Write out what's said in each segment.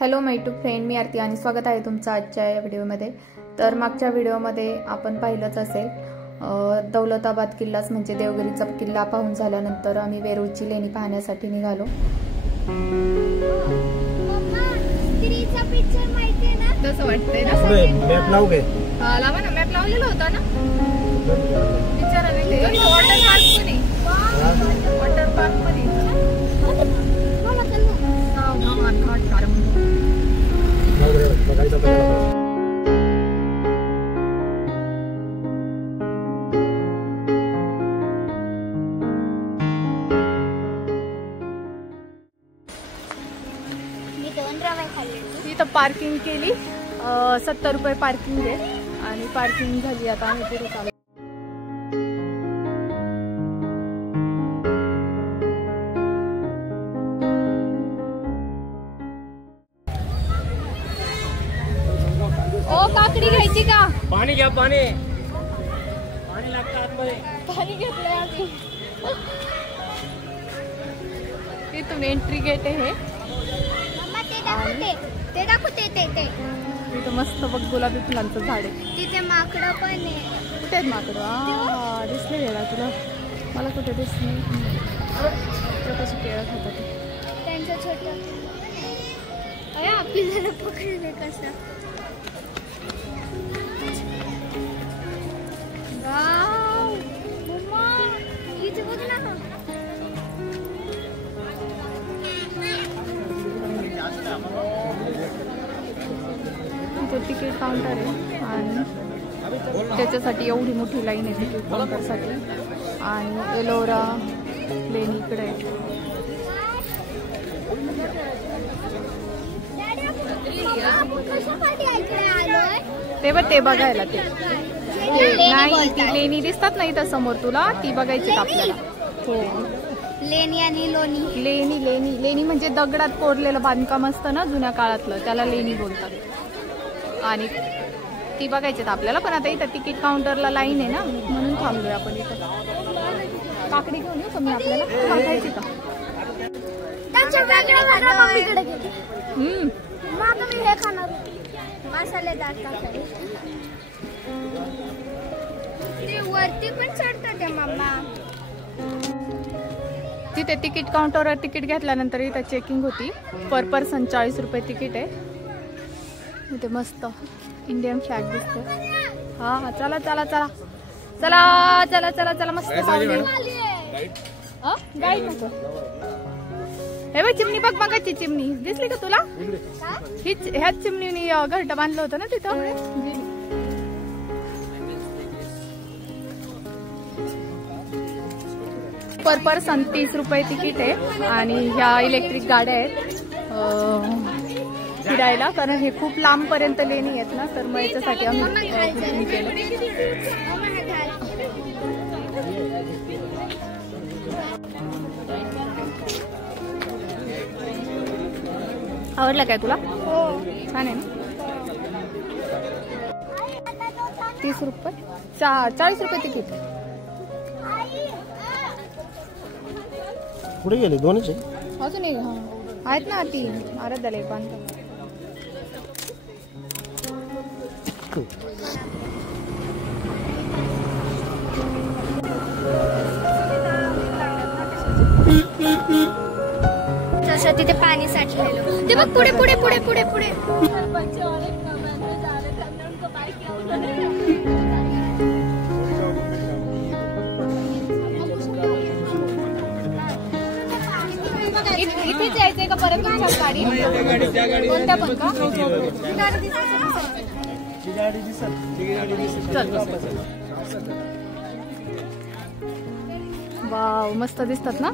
Hello माय YouTube friend, मी आरती आणि स्वागत आहे तुमचं आजच्या या व्हिडिओमध्ये। तर मागच्या व्हिडिओमध्ये आपण पाहिलंच असेल दौलताबाद किल्लाच म्हणजे देवगिरीचा किल्ला पाहून झाल्यानंतर आम्ही वेरूळची लेणी पाहण्यासाठी निघालो। तसं वाटतंय ना, मॅप लावू घे। लावा ना, मॅप लावलेला होता ना, विचारा नाही। वॉटर पार्क पण आहे, वॉटर पार्क पण आहे। इथं पार्किंग केली, 70 रुपये पार्किंग आहे आणि पार्किंग झाली। आता आम्ही पुढे चालू। ओ काकडी घ्यायची का? पाणी घ्या, पाणी पाणी लागतं आतमध्ये। पाणी घेतलंय आम्ही। इथून एंट्री गेट आहे ते दाखवते ते इथं मस्त बघ गुलाबी फुलांचं झाड आहे। तिथे माकडं पण आहे। कुठे आहेत माकडं? दिसले गेला तुला? मला कुठे दिसले? कशी केळं खातात त्यांचं छोटं आपल्याला पकडलं कसं? वाव मम्मा, इथे बघ ना। तिकीट काउंटर आहे आणि त्याच्यासाठी एवढी मोठी लाईन आहे तिकीट काउंटरसाठी। आणि एलोरा लेणी इकडे आहे। ते बघ, ते बघायला ते नाही, ती लेणी दिसतात ना इथं समोर तुला, ती बघायची का आपल्याला? हो, लेणी आणि लोणी। लेणी लेणी लेणी म्हणजे दगडात कोरलेलं बांधकाम असतं ना जुन्या काळातलं, त्याला लेणी बोलतात। आणि ती बघायची आपल्याला, पण आता इथं तिकीट काउंटरला लाईन आहे ना, म्हणून थांबलोय आपण इथं। काकडी घेऊन येऊ कमी आपल्याला खायची का? हे खाणार मसालेदार काकडी। ते वरती पण चढतात मम्मा। तिथे तिकीट काउंटरवर तिकीट घेतल्यानंतर इथं चेकिंग होती। पर पर्सन 40 रुपये तिकीट आहे। इथे मस्त इंडियन फ्लॅग दिसतो। हा चला चला चला चला चला चला चला, मस्त सावली। गाईड नको, हे बघ चिमणी बघ, मगाची चिमणी दिसली का तुला? ह्याच चिमणीने घरटं बांधलं होतं ना तिथं। पर पर्सन 30 रुपये तिकीट आहे। आणि ह्या इलेक्ट्रिक गाड्या आहेत फिरायला, कारण हे खूप लांब पर्यंत लेणी आहेत ना, तर मग याच्यासाठी आम्ही केलं। आवडलं काय तुला? छान आहे ना। 30 रुपये 40 रुपये तिकीट। पुढे गेले दोनच अजून एक आहेत ना, ती आराध्याला एक बांधतात। जसं तिथे पाणी साठलेलं ते बघ, पुढे पुढे पुढे पुढे पुढे। इथेच यायचंय का परत तुमच्या गाडी? कोणत्या पण का? वाव, मस्त दिसतात ना।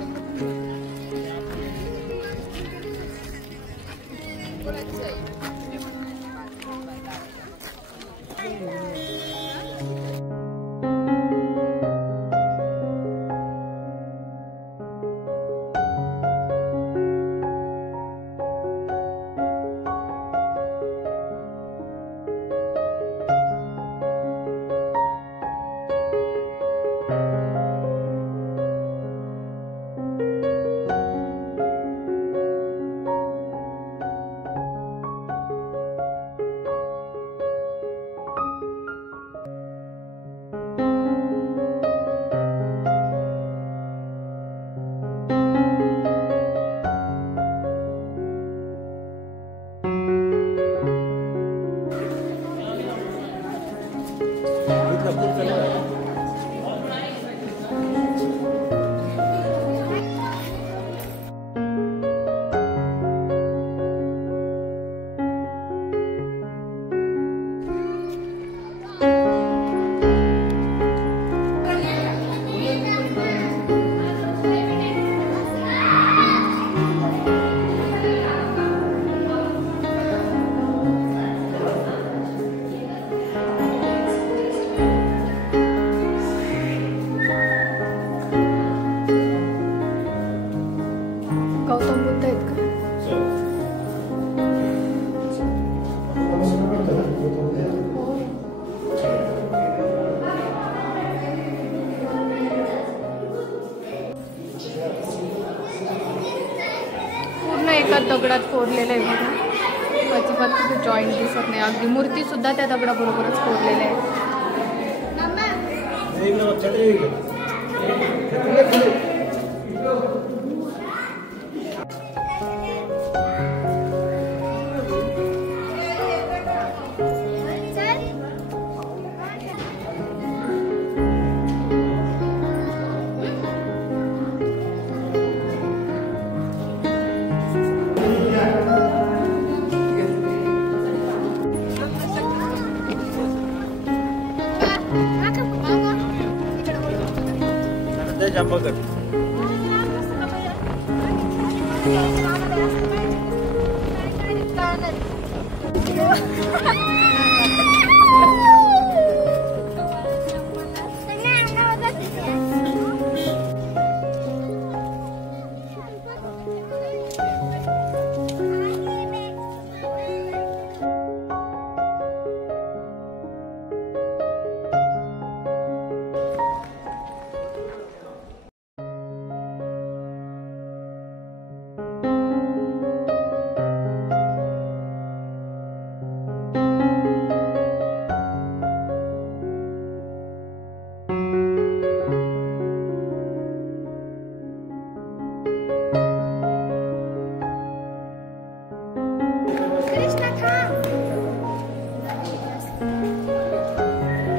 कोरलेलं आहे बघा. अजिबात कुठे जॉईंट दिसत नाही. अगदी मूर्ती सुद्धा त्या दगडाबरोबरच कोरलेल्या आहे.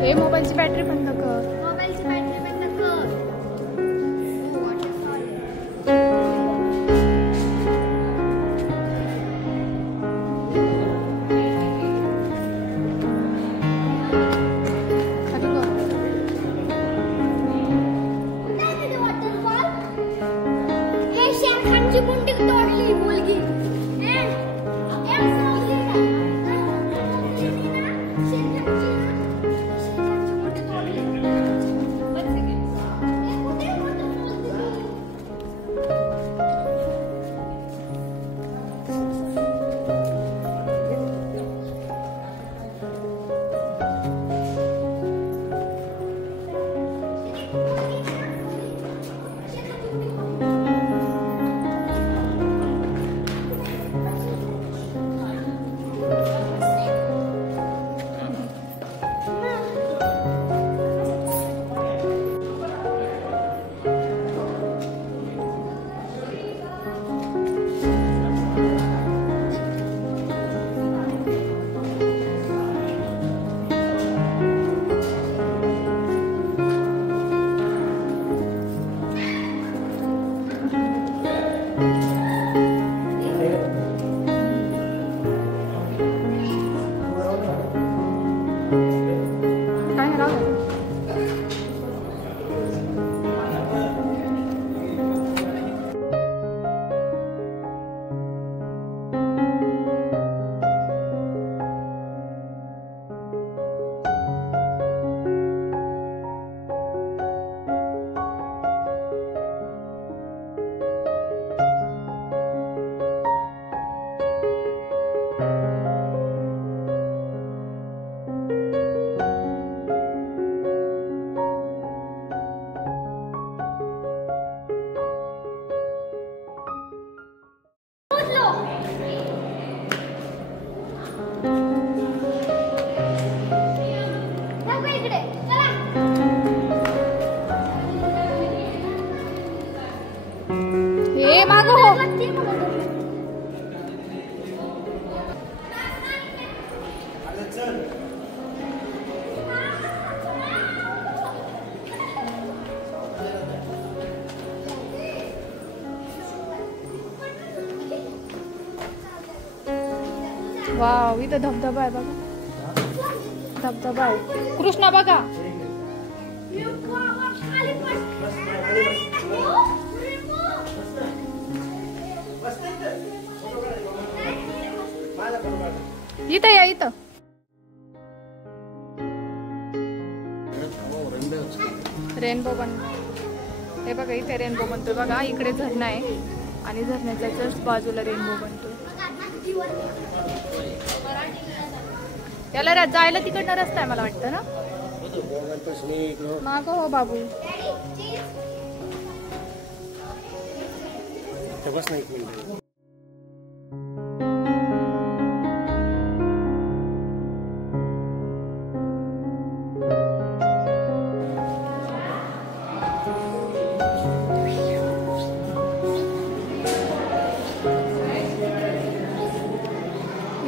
हे मोबाईलची बॅटरी बंद कर. मोबाईलची बॅटरी बंद कर. हे शेरखानची मुंडी तोडली मुलगी. वाव, इथं धबधबा आहे बघा. धबधबा आहे. कृष्णा बघा. इथं या, इथं रेनबो बनतो. हे बघा, इथे रेनबो बनतोय बघा. इकडे झरणा आहे आणि झरण्याच्या जस्ट बाजूला रेनबो बनतोय. याला जायला तिकडनं रस्ता आहे मला वाटतं ना. मागं हो बाबू. बस नाही.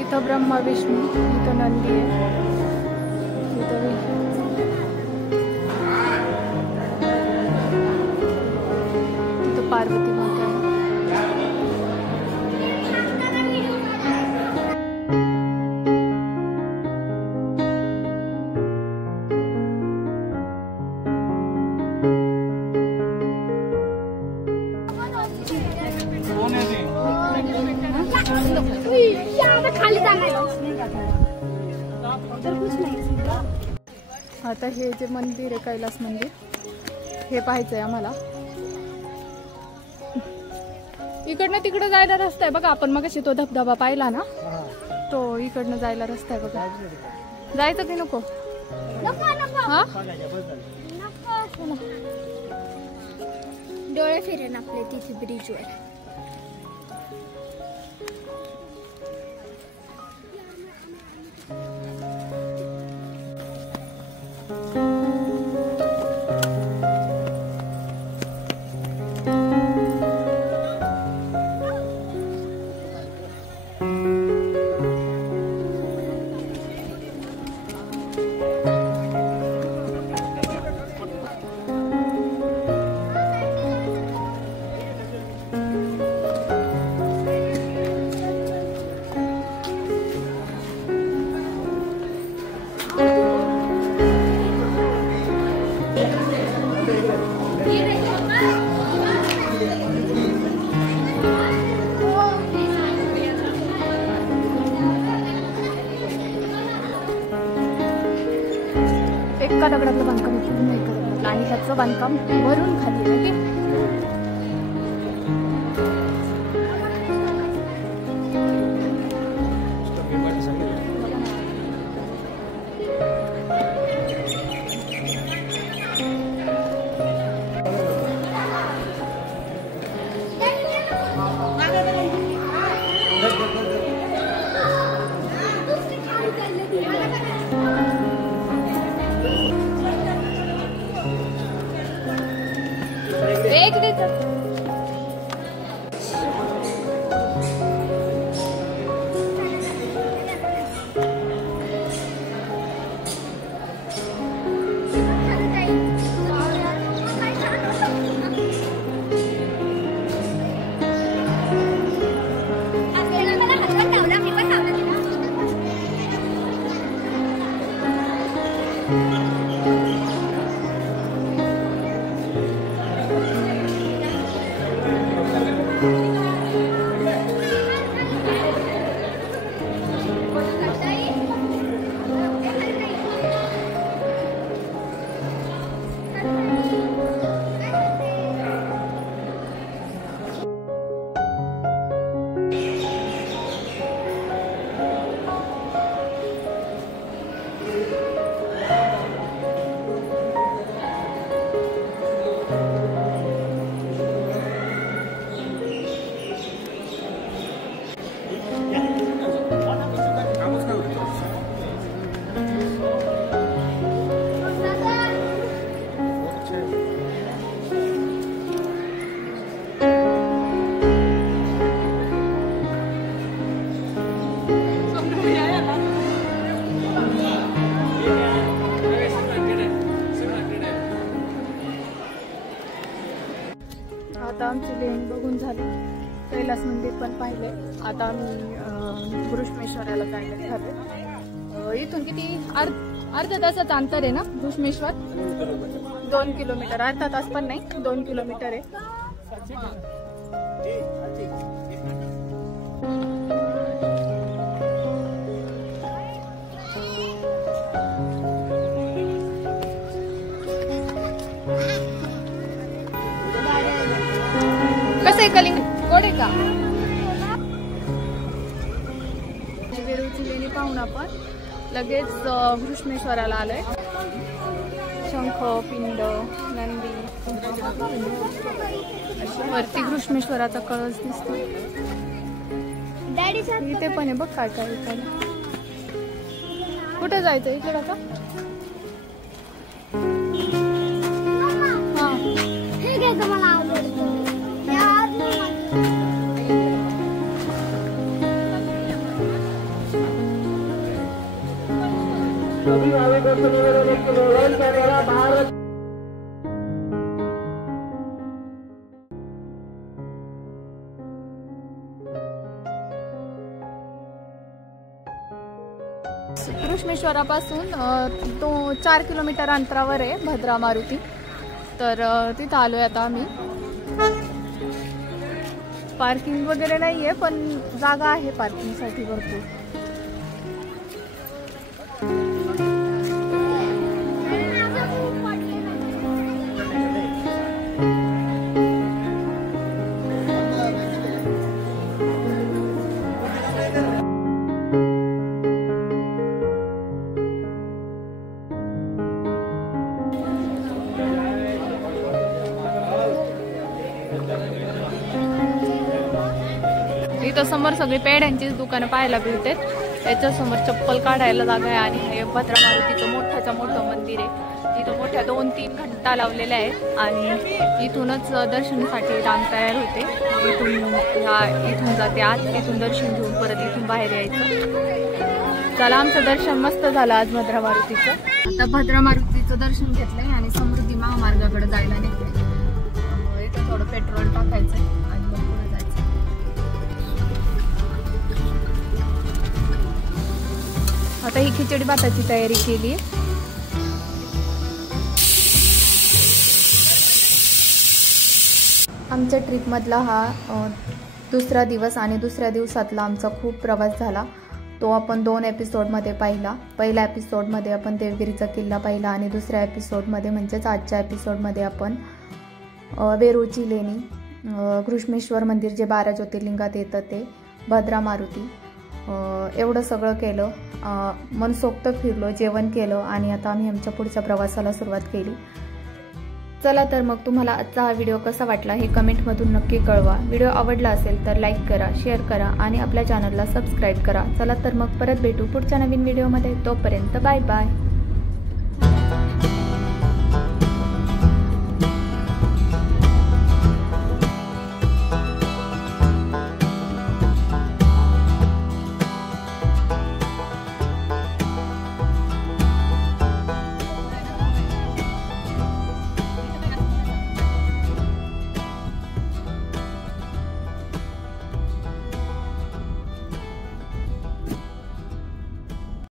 इथं ब्रह्मा विष्णू, इथं नंदी आहे, इथं पार्वती माता आहे. आता हे जे मंदिर आहे कैलास मंदिर हे पाहायचंय आम्हाला. इकडनं तिकडं जायला रस्ता आहे बघा. आपण मगाशी तो धबधबा पाहिला ना, तो इकडनं जायला रस्ता आहे बघा. जायचं की नको? हा डोळे फिरेन आपले तिथे ब्रिजवर. एका दगडातलं बांधकाम पूर्ण एका दगडातलं आणि ह्याचं बांधकाम वरून खाली आहे. एक देतात. आता आमची लेणी बघून झाली. कैलास मंदिर पण पाहिलंय. आता आम्ही घृष्णेश्वराला जायला ठरले. इथून किती अर्धा तासाचं अंतर आहे ना घृष्णेश्वर? 2 किलोमीटर. अर्धा तास पण नाही, 2 किलोमीटर आहे. कसं आहे कलिंग? गोड आहे का? वेरूळची लेणी पाहून आपण लगेच घृष्णेश्वराला आलोय. शंख, पिंड, नंदी, वरती घृष्णेश्वराचा कळस दिसतो. इथे पण आहे बघ काय काय. कुठे जायचं इकडे का? हा हे घ्यायचं मला आवडतं. सभी भाविकों से निवेदन है कि मोबाइल कैमरा बाहर कृष्णेश्वरापासून 4 किलोमीटर अंतरावर आहे भद्रा मारुती. तर तिथं आलोय आता आम्ही. पार्किंग वगैरे नाहीये पण जागा आहे पार्किंगसाठी भरपूर. इथं समोर सगळी पेढ्यांचीच दुकानं पाहायला मिळते. त्याच्यासमोर चप्पल काढायला जागा आहे आणि हे भद्रा मारुतीचं मोठ्याचं मोठं मंदिर आहे. इथं मोठ्या 2-3 घंटा लावलेल्या आहेत आणि इथूनच दर्शनासाठी रांग तयार होते. इथून जाते आत, इथून दर्शन घेऊन परत इथून बाहेर यायचं. चला, आमचं दर्शन मस्त झालं आज भद्रा मारुतीचं. आता भद्रा मारुतीचं दर्शन घेतलंय आणि समृद्धी महामार्गाकडे जायला निघते. इथं थोडं पेट्रोल टाकायचंय आणि मग पुढे जायचं. आता ही खिचडी भाताची तयारी केली. आमच्या ट्रिपमधला हा दुसरा दिवस आणि दुसऱ्या दिवसातला आमचा खूप प्रवास झाला. तो आपण 2 एपिसोडमध्ये पाहिला. पहिल्या एपिसोडमध्ये आपण देवगिरीचा किल्ला पाहिला आणि दुसऱ्या एपिसोडमध्ये म्हणजेच आजच्या एपिसोडमध्ये आपण वेरूळची लेणी, घृष्णेश्वर मंदिर जे 12 ज्योतिर्लिंगात येतं ते, भद्रा मारुती, एवढं सगळं केलं. मनसोक्त फिरलो, जेवण केलं आणि आता आम्ही आमच्या पुढच्या प्रवासाला सुरुवात केली. चला तर मग तुम्हाला आजचा हा व्हिडिओ कसा वाटला हे कमेंटमधून नक्की कळवा. व्हिडिओ आवडला असेल तर लाईक करा, शेअर करा आणि आपल्या चॅनलला सबस्क्राईब करा. चला तर मग परत भेटू पुढच्या नवीन व्हिडिओमध्ये. तोपर्यंत बाय बाय.